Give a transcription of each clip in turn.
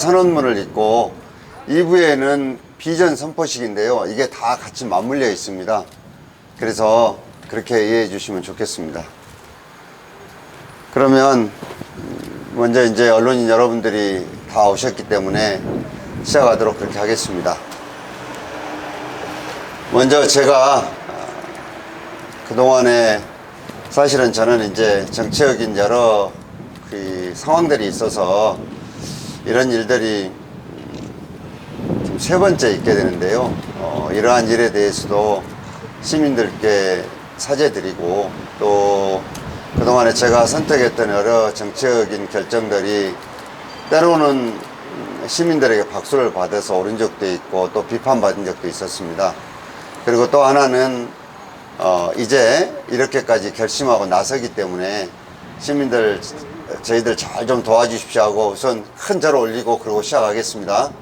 선언문을 읽고 2부에는 비전 선포식인데요. 이게 다 같이 맞물려 있습니다. 그래서 그렇게 이해해 주시면 좋겠습니다. 그러면 먼저 이제 언론인 여러분들이 다 오셨기 때문에 시작하도록 그렇게 하겠습니다. 먼저 제가 그동안에 사실은 저는 이제 정치적인 여러 그 상황들이 있어서 이런 일들이 지금 세 번째 있게 되는데요. 이러한 일에 대해서도 시민들께 사죄드리고 또 그동안에 제가 선택했던 여러 정치적인 결정들이 때로는 시민들에게 박수를 받아서 옳은 적도 있고 또 비판받은 적도 있었습니다. 그리고 또 하나는 이제 이렇게까지 결심하고 나서기 때문에 시민들 저희들 잘 좀 도와주십시오 하고 우선 큰 절 올리고 그러고 시작하겠습니다.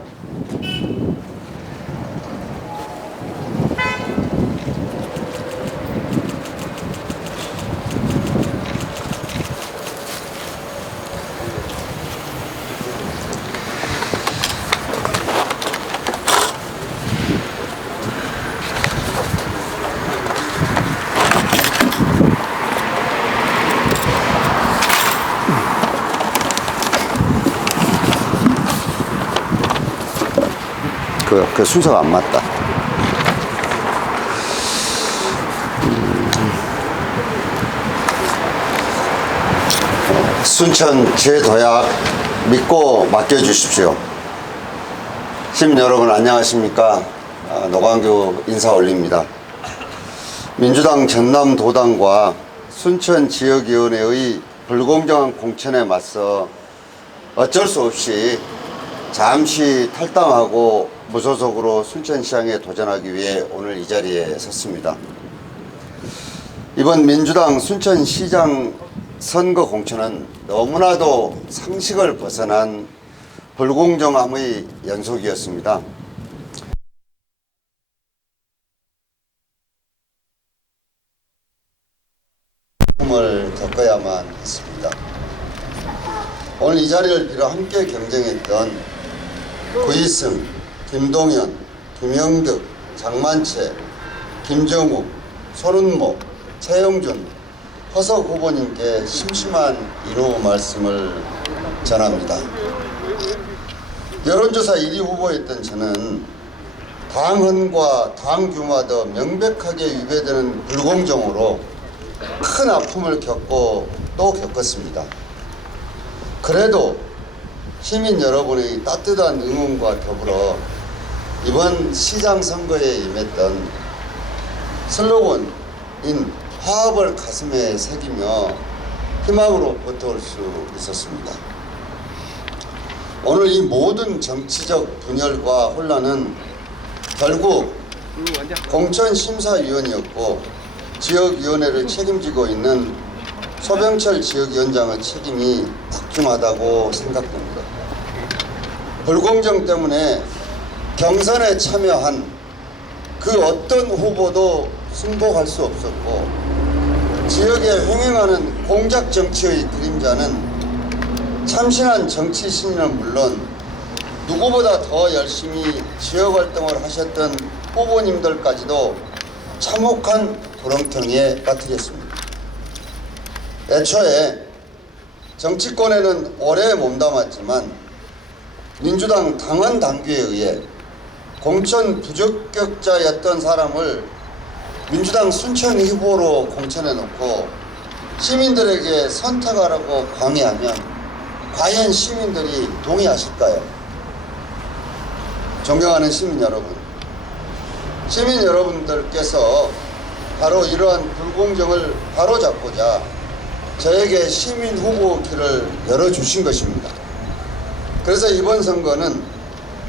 그 순서가 안 맞다. 순천 제 도약 믿고 맡겨주십시오. 시민 여러분 안녕하십니까? 노광규 인사 올립니다. 민주당 전남도당과 순천 지역위원회의 불공정한 공천에 맞서 어쩔 수 없이 잠시 탈당하고 무소속으로 순천시장에 도전하기 위해 오늘 이 자리에 섰습니다. 이번 민주당 순천시장 선거 공천은 너무나도 상식을 벗어난 불공정함의 연속이었습니다. 을 겪어야만 했습니다. 오늘 이 자리를 빌어 함께 경쟁했던 구이승, 김동연, 김영득, 장만채, 김정욱, 손은모, 최영준, 허석 후보님께 심심한 이로 말씀을 전합니다. 여론조사 1위 후보였던 저는 당헌과 당규마다 명백하게 위배되는 불공정으로 큰 아픔을 겪고 또 겪었습니다. 그래도 시민 여러분의 따뜻한 응원과 더불어 이번 시장 선거에 임했던 슬로건인 화합을 가슴에 새기며 희망으로 버텨올 수 있었습니다. 오늘 이 모든 정치적 분열과 혼란은 결국 공천심사위원이었고 지역위원회를 책임지고 있는 소병철 지역위원장의 책임이 막중하다고 생각됩니다. 불공정 때문에 경선에 참여한 그 어떤 후보도 승복할 수 없었고 지역에 횡행하는 공작 정치의 그림자는 참신한 정치 신인은 물론 누구보다 더 열심히 지역 활동을 하셨던 후보님들까지도 참혹한 구렁텅이에 빠뜨렸습니다. 애초에 정치권에는 오래 몸담았지만 민주당 당헌 당규에 의해 공천 부적격자였던 사람을 민주당 순천 후보로 공천해 놓고 시민들에게 선택하라고 강요하면 과연 시민들이 동의하실까요? 존경하는 시민 여러분, 시민 여러분들께서 바로 이러한 불공정을 바로잡고자 저에게 시민 후보 길을 열어주신 것입니다. 그래서 이번 선거는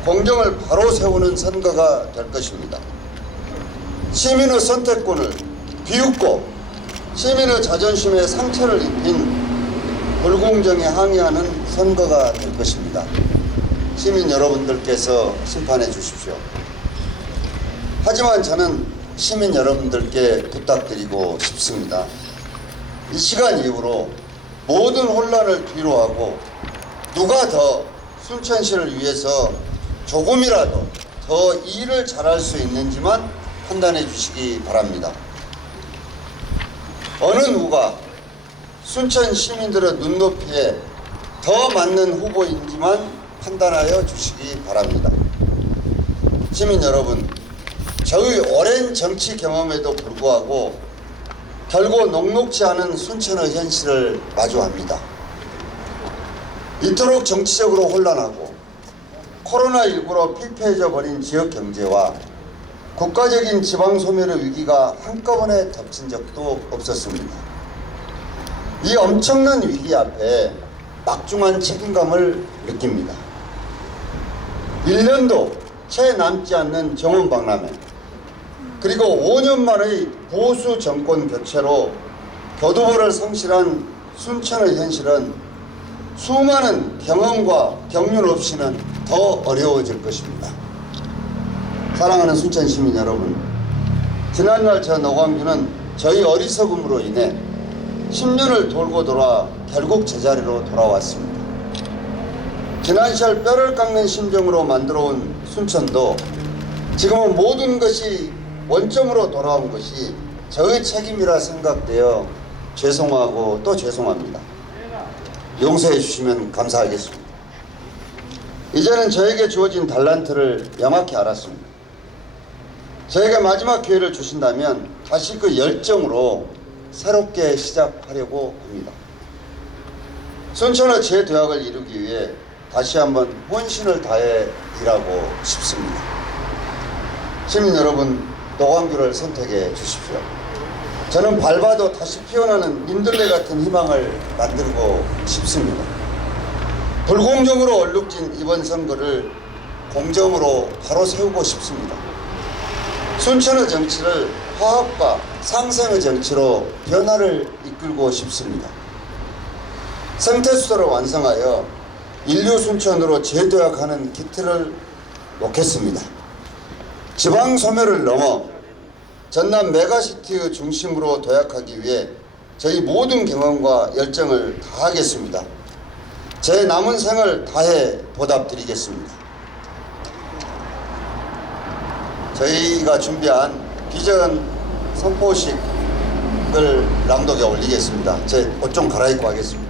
공정을 바로 세우는 선거가 될 것입니다. 시민의 선택권을 비웃고 시민의 자존심에 상처를 입힌 불공정에 항의하는 선거가 될 것입니다. 시민 여러분들께서 심판해 주십시오. 하지만 저는 시민 여러분들께 부탁드리고 싶습니다. 이 시간 이후로 모든 혼란을 뒤로하고 누가 더 순천시를 위해서 조금이라도 더 일을 잘할 수 있는지만 판단해 주시기 바랍니다. 어느 누가 순천 시민들의 눈높이에 더 맞는 후보인지만 판단하여 주시기 바랍니다. 시민 여러분, 저의 오랜 정치 경험에도 불구하고 결국 녹록지 않은 순천의 현실을 마주합니다. 이토록 정치적으로 혼란하고 코로나19로 피폐해져 버린 지역 경제와 국가적인 지방 소멸의 위기가 한꺼번에 덮친 적도 없었습니다. 이 엄청난 위기 앞에 막중한 책임감을 느낍니다. 1년도 채 남지 않는 정원박람회, 그리고 5년 만의 보수 정권 교체로 교두보를 상실한 순천의 현실은 수많은 경험과 경륜 없이는 더 어려워질 것입니다. 사랑하는 순천 시민 여러분, 지난날 저 노광규는 저희 어리석음으로 인해 10년을 돌고 돌아 결국 제자리로 돌아왔습니다. 지난 시절 뼈를 깎는 심정으로 만들어온 순천도 지금은 모든 것이 원점으로 돌아온 것이 저의 책임이라 생각되어 죄송하고 또 죄송합니다. 용서해 주시면 감사하겠습니다. 이제는 저에게 주어진 달란트를 명확히 알았습니다. 저에게 마지막 기회를 주신다면 다시 그 열정으로 새롭게 시작하려고 합니다. 순천의 재도약을 이루기 위해 다시 한번 혼신을 다해 일하고 싶습니다. 시민 여러분, 노광규를 선택해 주십시오. 저는 밟아도 다시 피어나는 민들레 같은 희망을 만들고 싶습니다. 불공정으로 얼룩진 이번 선거를 공정으로 바로 세우고 싶습니다. 순천의 정치를 화합과 상생의 정치로 변화를 이끌고 싶습니다. 생태수도를 완성하여 인류 순천으로 재도약하는 기틀을 놓겠습니다. 지방 소멸을 넘어 전남 메가시티의 중심으로 도약하기 위해 저희 모든 경험과 열정을 다하겠습니다. 제 남은 생을 다해 보답드리겠습니다. 저희가 준비한 비전 선포식을 낭독에 올리겠습니다. 제 옷 좀 갈아입고 하겠습니다.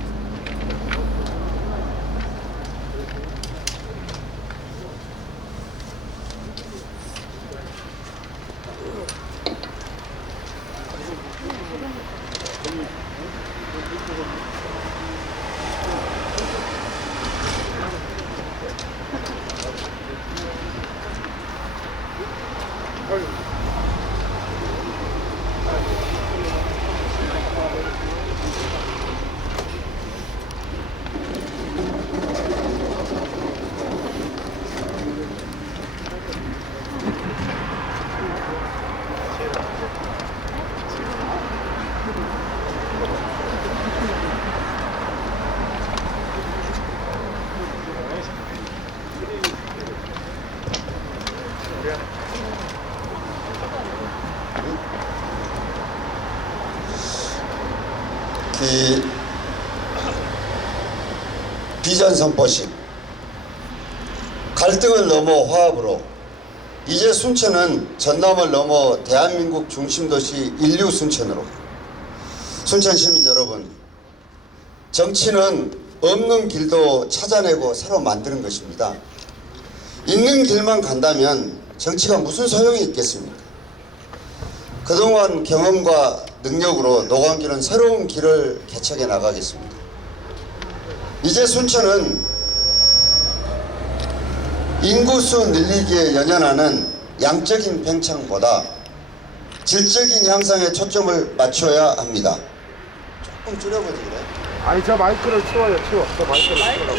비전 선포식, 갈등을 넘어 화합으로 이제 순천은 전남을 넘어 대한민국 중심도시 인류 순천으로. 순천 시민 여러분, 정치는 없는 길도 찾아내고 새로 만드는 것입니다. 있는 길만 간다면 정치가 무슨 소용이 있겠습니까? 그동안 경험과 능력으로 노광규는 새로운 길을 개척해 나가겠습니다. 이제 순천은 인구수 늘리기에 연연하는 양적인 팽창보다 질적인 향상에 초점을 맞춰야 합니다. 조금 줄여보지 그래? 아니 저 마이크를 치워요. 치워. 저 마이크를 치우라고.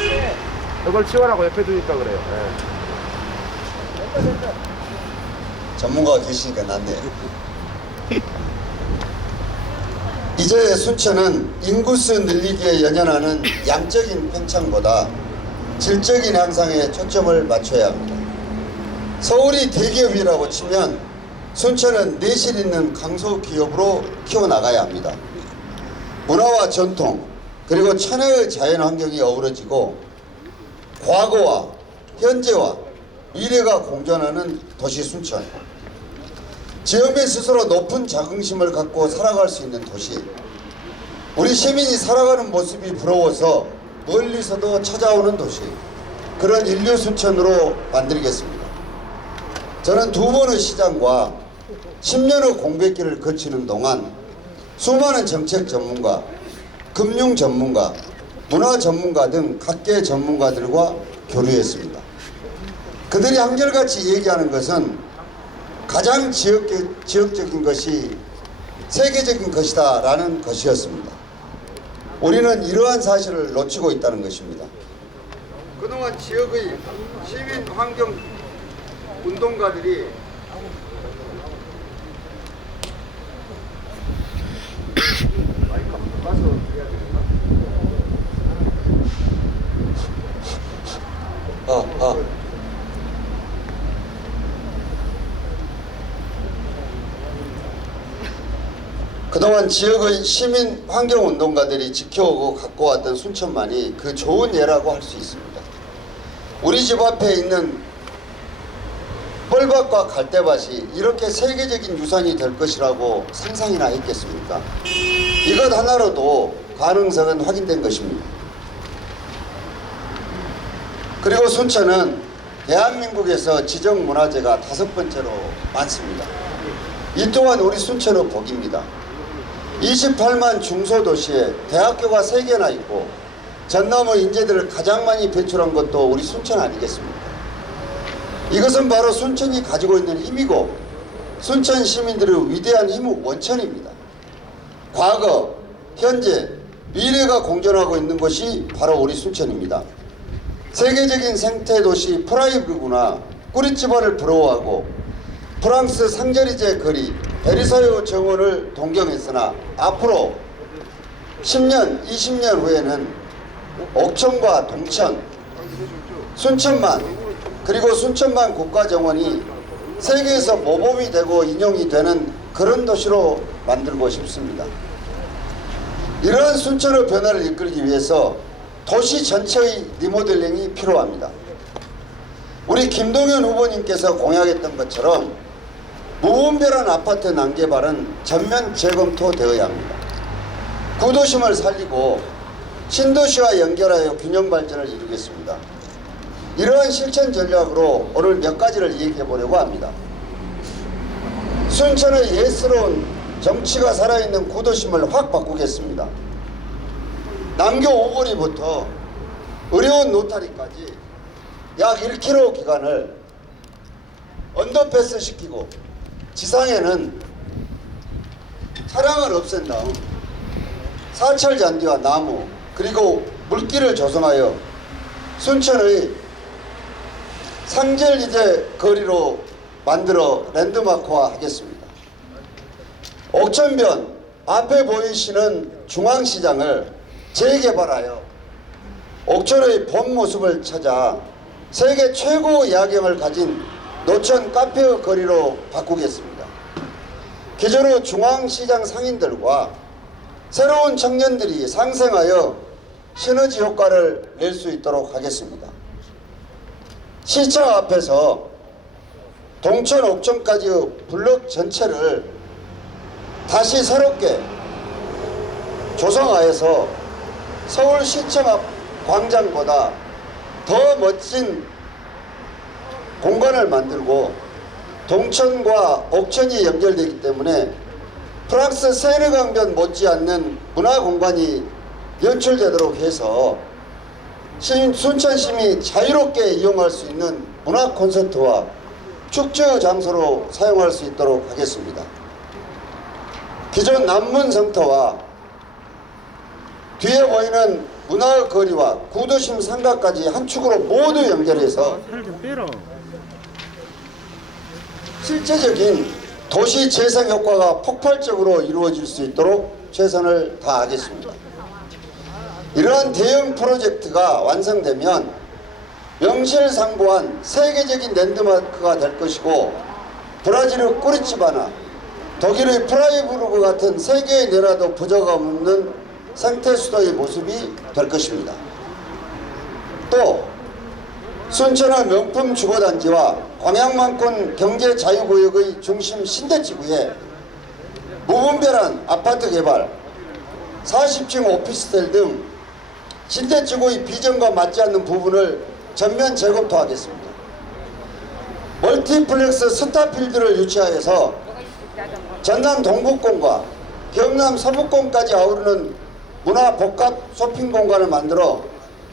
이걸 치워라고 옆에 두니까 그래요. 네. 전문가가 계시니까 낫네요. 이제 순천은 인구수 늘리기에 연연하는 양적인 팽창보다 질적인 향상에 초점을 맞춰야 합니다. 서울이 대기업이라고 치면 순천은 내실 있는 강소기업으로 키워나가야 합니다. 문화와 전통 그리고 천혜의 자연환경이 어우러지고 과거와 현재와 미래가 공존하는 도시 순천. 지역민 스스로 높은 자긍심을 갖고 살아갈 수 있는 도시. 우리 시민이 살아가는 모습이 부러워서 멀리서도 찾아오는 도시. 그런 인류 순천으로 만들겠습니다. 저는 두 번의 시장과 10년의 공백기를 거치는 동안 수많은 정책 전문가, 금융 전문가, 문화 전문가 등 각계 전문가들과 교류했습니다. 그들이 한결같이 얘기하는 것은 가장 지역적인 것이 세계적인 것이다 라는 것이었습니다. 우리는 이러한 사실을 놓치고 있다는 것입니다. 그동안 지역의 시민 환경 운동가들이 그동안 지역의 시민 환경 운동가들이 지켜오고 갖고 왔던 순천만이 그 좋은 예라고 할 수 있습니다. 우리 집 앞에 있는 뻘밭과 갈대밭이 이렇게 세계적인 유산이 될 것이라고 상상이나 했겠습니까? 이것 하나로도 가능성은 확인된 것입니다. 그리고 순천은 대한민국에서 지정문화재가 5번째로 많습니다. 이 또한 우리 순천의 복입니다. 28만 중소도시에 대학교가 3개나 있고 전남의 인재들을 가장 많이 배출한 것도 우리 순천 아니겠습니까? 이것은 바로 순천이 가지고 있는 힘이고 순천 시민들의 위대한 힘의 원천입니다. 과거, 현재, 미래가 공존하고 있는 것이 바로 우리 순천입니다. 세계적인 생태도시 프라이브르구나 꾸리치바를 부러워하고 프랑스 상제리제 거리 베르사유 정원을 동경했으나 앞으로 10년, 20년 후에는 옥천과 동천, 순천만 그리고 순천만 국가정원이 세계에서 모범이 되고 인용이 되는 그런 도시로 만들고 싶습니다. 이러한 순천의 변화를 이끌기 위해서 도시 전체의 리모델링이 필요합니다. 우리 김동연 후보님께서 공약했던 것처럼 무분별한 아파트 난개발은 전면 재검토되어야 합니다. 구도심을 살리고 신도시와 연결하여 균형 발전을 이루겠습니다. 이러한 실천 전략으로 오늘 몇 가지를 얘기해 보려고 합니다. 순천의 예스러운 정치가 살아있는 구도심을 확 바꾸겠습니다. 남교 오거리부터 의료원 노타리까지 약 1km 기간을 언더패스 시키고 지상에는 차량을 없앤 다음 사철 잔디와 나무 그리고 물길을 조성하여 순천의 상젤리제 거리로 만들어 랜드마크화 하겠습니다. 옥천변 앞에 보이시는 중앙시장을 재개발하여 옥천의 본 모습을 찾아 세계 최고 야경을 가진 노천 카페의 거리로 바꾸겠습니다. 기존의 중앙시장 상인들과 새로운 청년들이 상생하여 시너지 효과를 낼 수 있도록 하겠습니다. 시청 앞에서 동천 옥천까지의 블록 전체를 다시 새롭게 조성하여서 서울시청 앞 광장보다 더 멋진 공간을 만들고 동천과 옥천이 연결되기 때문에 프랑스 세르강변 못지않는 문화공간이 연출되도록 해서 순천시민이 자유롭게 이용할 수 있는 문화 콘서트와 축제 장소로 사용할 수 있도록 하겠습니다. 기존 남문성터와 뒤에 보이는 문화의 거리와 구도심 상가까지 한 축으로 모두 연결해서 실제적인 도시 재생 효과가 폭발적으로 이루어질 수 있도록 최선을 다하겠습니다. 이러한 대형 프로젝트가 완성되면 명실상부한 세계적인 랜드마크가 될 것이고 브라질의 꾸리치바나 독일의 프라이부르크 같은 세계에 내놔도 부족함 없는 생태 수도의 모습이 될 것입니다. 또 순천의 명품 주거단지와 광양만권 경제자유구역의 중심 신대지구에 무분별한 아파트 개발, 40층 오피스텔 등 신대지구의 비전과 맞지 않는 부분을 전면 재검토하겠습니다. 멀티플렉스 스타필드를 유치하여서 전남 동북권과 경남 서북권까지 아우르는 문화 복합 쇼핑 공간을 만들어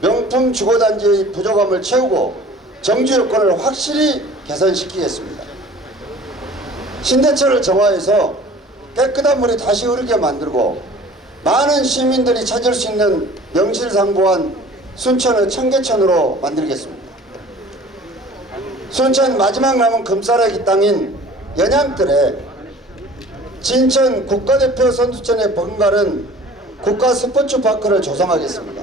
명품 주거단지의 부족함을 채우고 정주 여건을 확실히 개선시키겠습니다. 신대철을 정화해서 깨끗한 물이 다시 흐르게 만들고 많은 시민들이 찾을 수 있는 명실상부한 순천의 청계천으로 만들겠습니다. 순천 마지막 남은 금싸라기 땅인 연양뜰에 진천 국가대표 선수촌에 버금가는 국가 스포츠파크를 조성하겠습니다.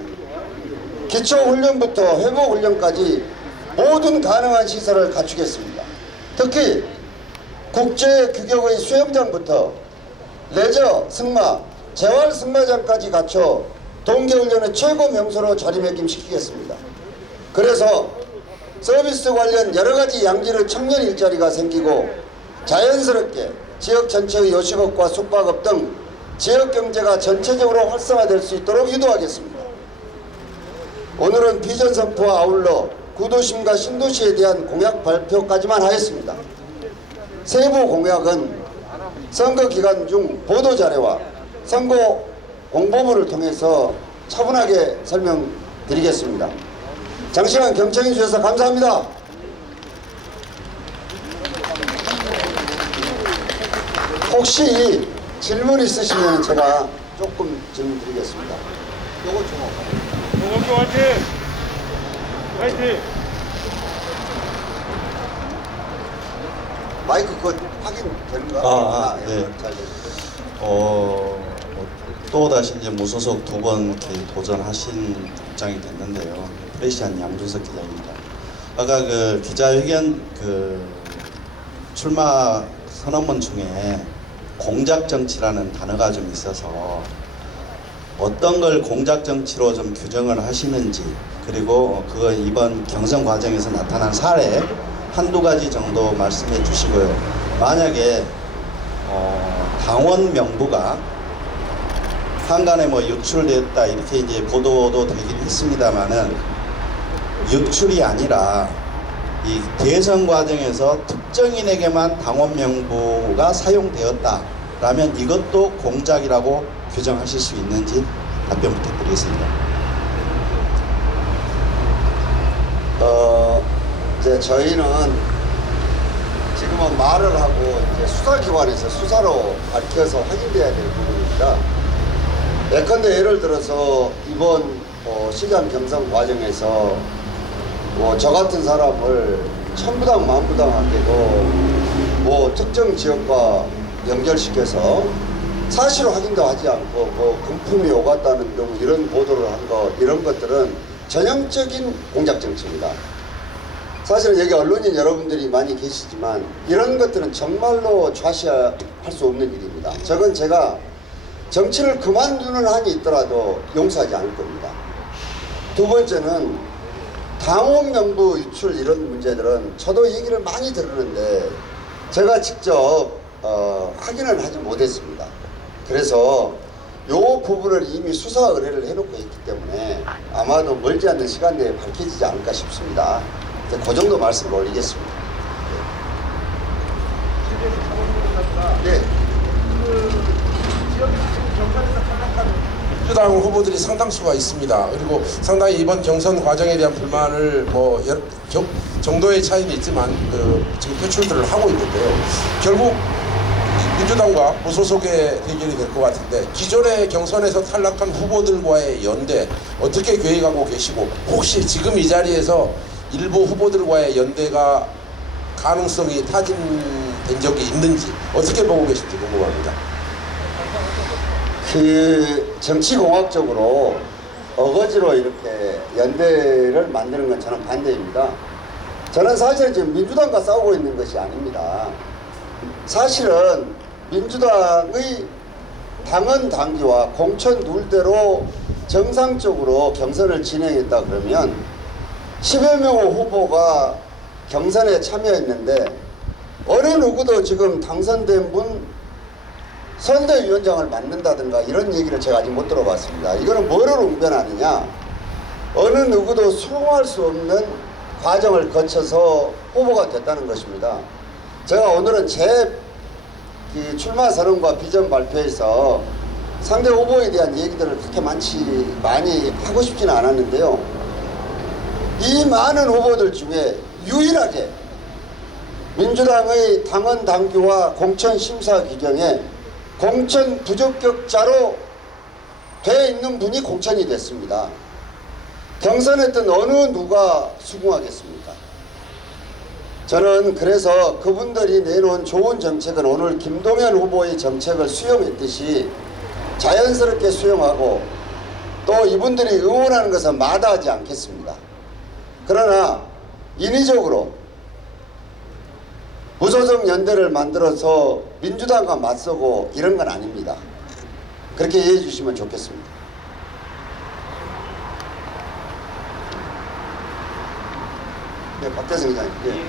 기초훈련부터 회복훈련까지 모든 가능한 시설을 갖추겠습니다. 특히 국제규격의 수영장부터 레저 승마, 재활 승마장까지 갖춰 동계훈련의 최고 명소로 자리매김시키겠습니다. 그래서 서비스 관련 여러가지 양질의 청년 일자리가 생기고 자연스럽게 지역 전체의 요식업과 숙박업 등 지역 경제가 전체적으로 활성화될 수 있도록 유도하겠습니다. 오늘은 비전 선포와 아울러 구도심과 신도시에 대한 공약 발표까지만 하였습니다. 세부 공약은 선거 기간 중 보도자료와 선거 공보문을 통해서 차분하게 설명드리겠습니다. 장시간 경청해 주셔서 감사합니다. 혹시 질문 있으시면 제가 조금 질문 드리겠습니다. 요거 좀 동학교 화이팅! 화이팅! 마이크 그거 확인되는가? 네. 잘 됐어요. 또다시 이제 무소속 두 번 이렇게 도전하신 입장이 됐는데요. 프레시안 양준석 기자입니다. 아까 그 기자회견 출마 선언문 중에 공작 정치라는 단어가 좀 있어서 어떤 걸 공작 정치로 좀 규정을 하시는지, 그리고 그거 이번 경선 과정에서 나타난 사례 한두 가지 정도 말씀해 주시고요. 만약에 당원 명부가 한간에 뭐 유출됐다 이렇게 이제 보도도 되긴 했습니다만은 유출이 아니라 이 대선 과정에서 특정인에게만 당원 명부가 사용되었다라면 이것도 공작이라고 규정하실 수 있는지 답변 부탁드리겠습니다. 이제 저희는 지금은 말을 하고 이제 수사기관에서 수사로 밝혀서 확인돼야 될 부분입니다. 예컨대 예를 들어서 이번 시장 경선 과정에서 저 같은 사람을 천부당 만부당하게도 특정 지역과 연결시켜서 사실 확인도 하지 않고 금품이 오갔다는 등 이런 보도를 한 것, 이런 것들은 전형적인 공작 정치입니다. 사실은 여기 언론인 여러분들이 많이 계시지만 이런 것들은 정말로 좌시할 수 없는 일입니다. 저건 제가 정치를 그만두는 한이 있더라도 용서하지 않을 겁니다. 두 번째는 당원 명부 유출 이런 문제들은 저도 얘기를 많이 들었는데 제가 직접 확인을 하지 못했습니다. 그래서 요 부분을 이미 수사 의뢰를 해놓고 있기 때문에 아마도 멀지 않는 시간 내에 밝혀지지 않을까 싶습니다. 그 정도 말씀을 올리겠습니다. 네. 민주당 후보들이 상당수가 있습니다. 그리고 상당히 이번 경선 과정에 대한 불만을 정도의 차이는 있지만 지금 표출들을 하고 있는데요. 결국 민주당과 무소속의 대결이 될 것 같은데 기존의 경선에서 탈락한 후보들과의 연대 어떻게 계획하고 계시고, 혹시 지금 이 자리에서 일부 후보들과의 연대가 가능성이 타진된 적이 있는지 어떻게 보고 계신지 궁금합니다. 정치공학적으로 어거지로 이렇게 연대를 만드는 건 저는 반대입니다. 저는 사실은 지금 민주당과 싸우고 있는 것이 아닙니다. 사실은 민주당의 당헌 당규와 공천 룰대로 정상적으로 경선을 진행했다 그러면 10여 명의 후보가 경선에 참여했는데 어느 누구도 지금 당선된 분 선대위원장을 맡는다든가 이런 얘기를 제가 아직 못 들어봤습니다. 이거는 뭐를 웅변하느냐? 어느 누구도 수긍할 수 없는 과정을 거쳐서 후보가 됐다는 것입니다. 제가 오늘은 제 출마 선언과 비전 발표에서 상대 후보에 대한 얘기들을 그렇게 많이 하고 싶지는 않았는데요. 이 많은 후보들 중에 유일하게 민주당의 당헌 당규와 공천 심사 규정에 공천 부적격자로 돼 있는 분이 공천이 됐습니다. 경선했던 어느 누가 수긍하겠습니까? 저는 그래서 그분들이 내놓은 좋은 정책은 오늘 김동연 후보의 정책을 수용했듯이 자연스럽게 수용하고 또 이분들이 응원하는 것은 마다하지 않겠습니다. 그러나 인위적으로 무소속 연대를 만들어서 민주당과 맞서고 이런 건 아닙니다. 그렇게 이해해 주시면 좋겠습니다. 네, 박대성 기자님. 네.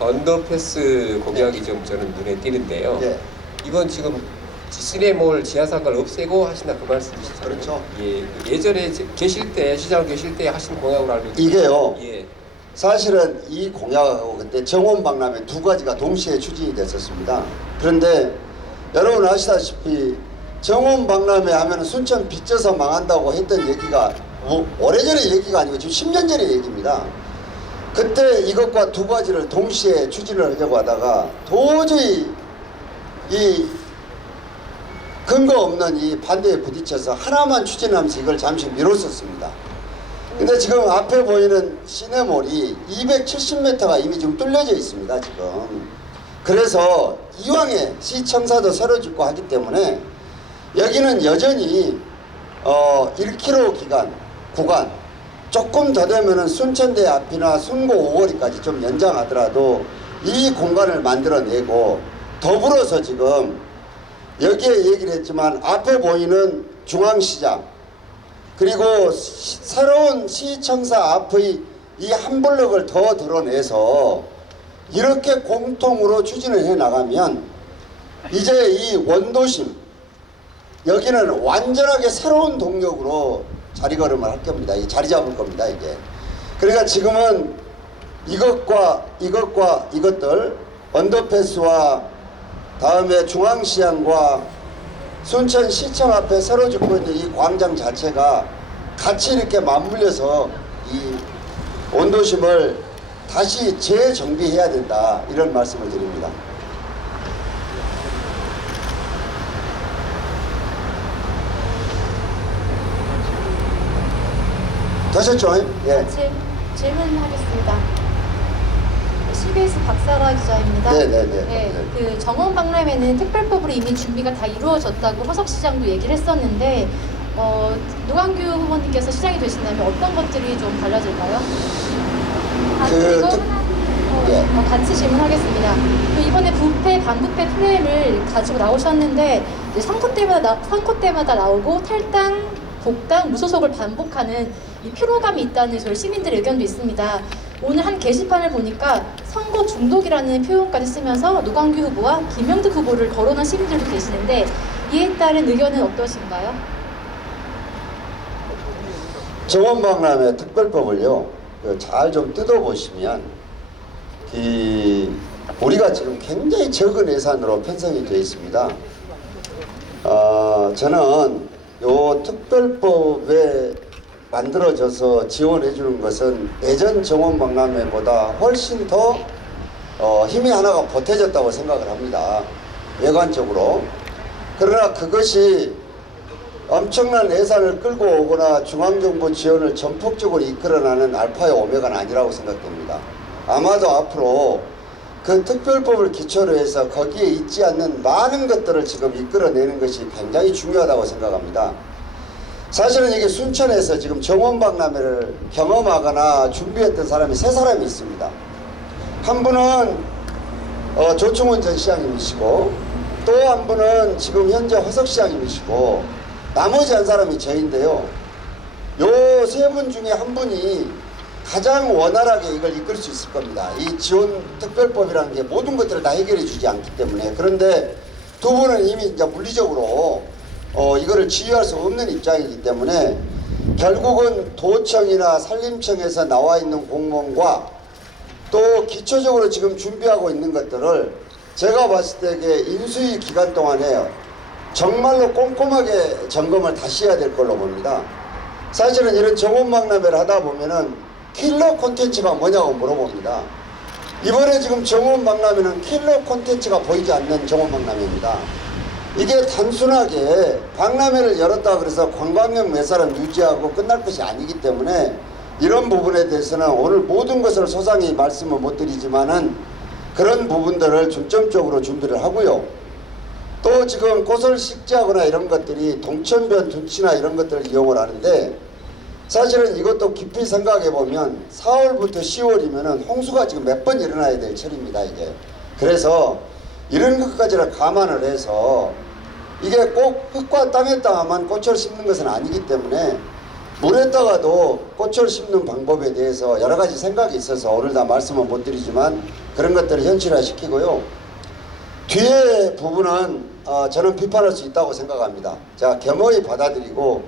언더패스 공약이 좀 저는 눈에 띄는데요. 예. 이건 지금 시내몰 지하상가를 없애고 하신다 그 말씀이시죠? 그렇죠. 예, 예전에 계실 때 시장 계실 때 하신 공약으로 알고 있습니다. 이게요. 예. 사실은 이 공약하고 그때 정원박람회 두 가지가 동시에 추진이 됐었습니다. 그런데 여러분 아시다시피 정원박람회 하면 순천 빚져서 망한다고 했던 얘기가 오래전의 얘기가 아니고 지금 10년 전의 얘기입니다. 그때 이것과 두 가지를 동시에 추진을 하려고 하다가 도저히 이 근거 없는 이 반대에 부딪혀서 하나만 추진하면서 이걸 잠시 미뤘었습니다. 근데 지금 앞에 보이는 시내몰이 270m가 이미 지금 뚫려져 있습니다, 지금. 그래서 이왕에 시청사도 새로 짓고 하기 때문에 여기는 여전히 1km 구간 조금 더 되면은 순천대 앞이나 순고 5거리까지 좀 연장하더라도 이 공간을 만들어내고 더불어서 지금 여기에 얘기를 했지만 앞에 보이는 중앙시장 그리고 새로운 시청사 앞의 이 한 블럭을 더 드러내서 이렇게 공통으로 추진을 해 나가면 이제 이 원도심 여기는 완전하게 새로운 동력으로 자리걸음을 할 겁니다. 자리 잡을 겁니다, 이게. 그러니까 지금은 이것과 이것들 언더패스와 다음에 중앙시장과 순천시청 앞에 새로 짓고 있는 이 광장 자체가 같이 이렇게 맞물려서 이 원도심을 다시 재정비해야 된다, 이런 말씀을 드립니다. 되셨죠? 예. 질문하겠습니다. CBS 박사라 기자입니다. 네네네. 네, 그 정원박람회는 특별법으로 이미 준비가 다 이루어졌다고 허석시장도 얘기를 했었는데 노광규 후보님께서 시장이 되신다면 어떤 것들이 좀 달라질까요? 그리고 같이 질문하겠습니다. 이번에 부패, 반부패 프레임을 가지고 나오셨는데 이제 3코 때마다 나오고 탈당, 복당, 무소속을 반복하는 이 피로감이 있다는 저희 시민들의 의견도 있습니다. 오늘 한 게시판을 보니까 선거 중독이라는 표현까지 쓰면서 노광규 후보와 김영득 후보를 거론한 시민들도 계시는데 이에 따른 의견은 어떠신가요? 정원박람회 특별법을요, 잘 좀 뜯어보시면 우리가 지금 굉장히 적은 예산으로 편성이 되어 있습니다. 저는 요 특별법에 만들어져서 지원해 주는 것은 예전 정원박람회보다 훨씬 더 힘이 하나가 보태졌다고 생각을 합니다, 외관적으로. 그러나 그것이 엄청난 예산을 끌고 오거나 중앙정부 지원을 전폭적으로 이끌어나는 알파의 오메가는 아니라고 생각됩니다. 아마도 앞으로 그 특별법을 기초로 해서 거기에 있지 않는 많은 것들을 지금 이끌어내는 것이 굉장히 중요하다고 생각합니다. 사실은 이게 순천에서 지금 정원박람회를 경험하거나 준비했던 사람이 3사람이 있습니다. 한 분은 조충훈 전 시장님이시고, 또 한 분은 지금 현재 허석 시장님이시고, 나머지 한 사람이 저인데요. 요 세 분 중에 한 분이 가장 원활하게 이걸 이끌 수 있을 겁니다. 이 지원 특별법이라는 게 모든 것들을 다 해결해 주지 않기 때문에. 그런데 두 분은 이미 이제 물리적으로 이거를 지휘할 수 없는 입장이기 때문에 결국은 도청이나 산림청에서 나와 있는 공무원과 또 기초적으로 지금 준비하고 있는 것들을 제가 봤을 때 이게 인수위 기간 동안에 정말로 꼼꼼하게 점검을 다시 해야 될 걸로 봅니다. 사실은 이런 정원박람회를 하다 보면은 킬러 콘텐츠가 뭐냐고 물어봅니다. 이번에 지금 정원박람회는 킬러 콘텐츠가 보이지 않는 정원박람회입니다. 이게 단순하게 박람회를 열었다 그래서 관광객 몇 사람 유지하고 끝날 것이 아니기 때문에 이런 부분에 대해서는 오늘 모든 것을 소상히 말씀을 못 드리지만은 그런 부분들을 중점적으로 준비를 하고요. 또 지금 고설식지하거나 이런 것들이 동천변 둔치나 이런 것들을 이용을 하는데 사실은 이것도 깊이 생각해 보면 4월부터 10월이면은 홍수가 지금 몇 번 일어나야 될 철입니다, 이게. 그래서 이런 것까지를 감안을 해서 이게 꼭 흙과 땅에다가만 꽃을 심는 것은 아니기 때문에 물에다가도 꽃을 심는 방법에 대해서 여러 가지 생각이 있어서 오늘 다 말씀은 못 드리지만 그런 것들을 현실화시키고요. 뒤에 부분은 저는 비판할 수 있다고 생각합니다. 제가 겸허히 받아들이고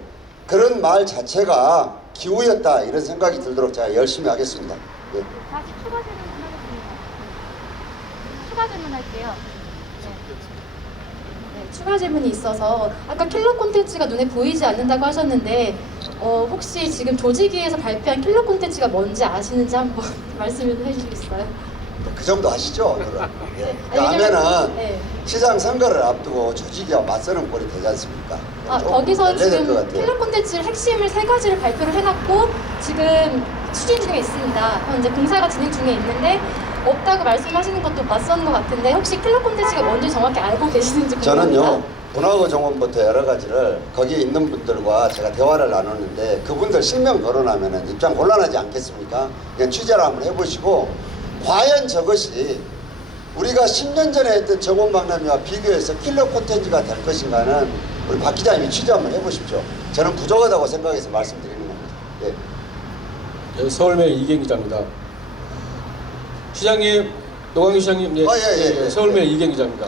그런 말 자체가 기우였다 이런 생각이 들도록 제가 열심히 하겠습니다. 예. 다시 추가 질문 하겠습니다. 추가 질문할게요. 네, 추가 질문이 있어서 아까 킬러 콘텐츠가 눈에 보이지 않는다고 하셨는데 혹시 지금 조직위에서 발표한 킬러 콘텐츠가 뭔지 아시는지 한번 말씀을 해주시겠어요? 그 정도 아시죠? 오늘은. 예. 아니, 다음에는 네. 시장 선거를 앞두고 조직위와 맞서는 꼴이 되지 않습니까? 거기서 열려야 될것 지금 같아요. 킬러 콘텐츠 핵심을 3가지를 발표를 해놨고 지금 추진 중에 있습니다. 현재 공사가 진행 중에 있는데 없다고 말씀하시는 것도 맞서는 것 같은데 혹시 킬러 콘텐츠가 뭔지 정확히 알고 계시는지 궁금합니다. 저는요 분화구 정원부터 여러 가지를 거기에 있는 분들과 제가 대화를 나눴는데 그분들 실명 거론하면 입장 곤란하지 않겠습니까? 그냥 취재를 한번 해보시고 과연 저것이 우리가 10년 전에 했던 정원박람회와 비교해서 킬러 콘텐츠가 될 것인가는 우리 박 기자님이 취재 한번 해보십시오. 저는 부족하다고 생각해서 말씀드리는 겁니다. 예. 네, 서울매일 이경 기자입니다. 시장님, 노광규 시장님, 예. 서울매일 이경 기자입니다.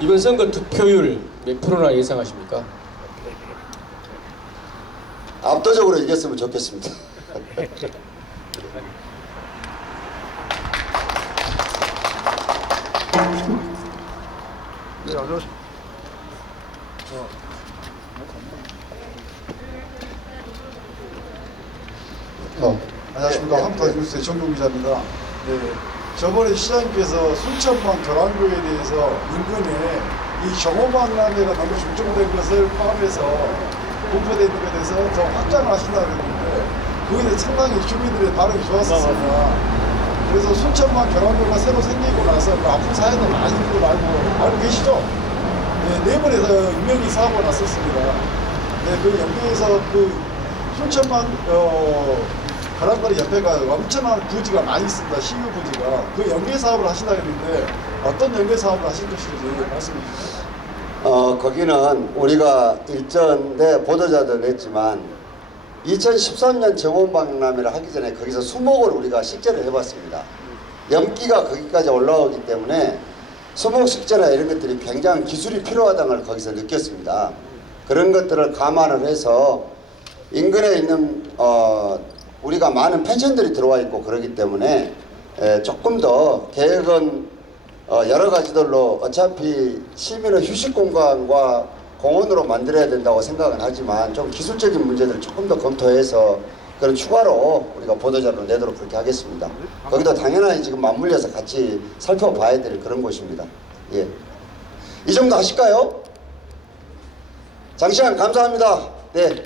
이번 선거 득표율 몇 프로나 예상하십니까? 압도적으로 이겼으면 좋겠습니다. 네, 안녕하십니까. 안녕하십니까. 한국다주뉴스의 정용 기자입니다. 네, 저번에 시장님께서 순천만 교란교에 대해서 인근에 이 정오박람회가 너무 중점된 것을 포함해서 공표되어 있는 것에 대해서 더 확장을 하신다고 했는데 그에 대해 상당히 주민들의 반응이 좋았었습니다. 그래서 순천만 교란교가 새로 생기고 나서 그 아픈 사연을 많이 있는 걸 알고 계시죠? 네, 네 번에서 인명이 사고가 났었습니다. 네, 그 연계에서 그 순천만 가랑거리 옆에가 엄청난 부지가 많이 있습니다. 시유 부지가. 그 연계 사업을 하신다고 했는데 어떤 연계 사업을 하신 것인지 말씀해 주세요. 거기는 우리가 일전에 보도자도 냈지만 2013년 정원박람회를 하기 전에 거기서 수목을 우리가 식재를 해봤습니다. 연기가 거기까지 올라오기 때문에 수목 식재나 이런 것들이 굉장히 기술이 필요하다는 걸 거기서 느꼈습니다. 그런 것들을 감안을 해서 인근에 있는 우리가 많은 펜션들이 들어와 있고 그러기 때문에 조금 더 계획은 여러 가지들로 어차피 시민의 휴식 공간과 공원으로 만들어야 된다고 생각은 하지만 좀 기술적인 문제들을 조금 더 검토해서 그런 추가로 우리가 보도자료를 내도록 그렇게 하겠습니다. 거기도 당연히 지금 맞물려서 같이 살펴봐야 될 그런 곳입니다. 예. 이 정도 하실까요? 장시간 감사합니다. 네.